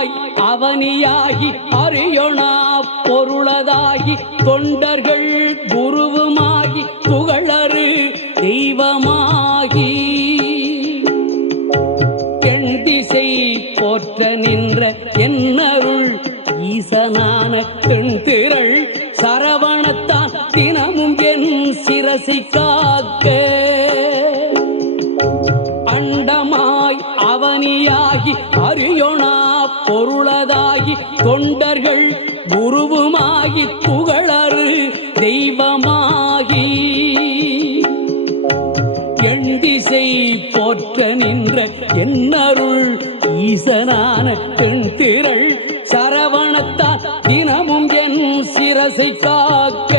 அண்டமாய் அவனியாகி அறியொணா பொருளதாகி தொண்டர்கள் குருவுமாகி புகழறு தெய்வமாகி எண் திசை போற்ற நின்ற என்னருள் ஈசனான பெண் திரள் சரவணத்தான் தினமும் என் சிரசை காக்க அண்டமாய் அவனியாகி அறியொணா பொருளதாகி தொண்டர்கள் குருவுமாகி புகழறு தெய்வமாகி எண் திசை போற்ற நின்ற என்னருள் ஈசனான பெண் திரள் சரவணத்தால் தினமும் என் சிரசை காக்க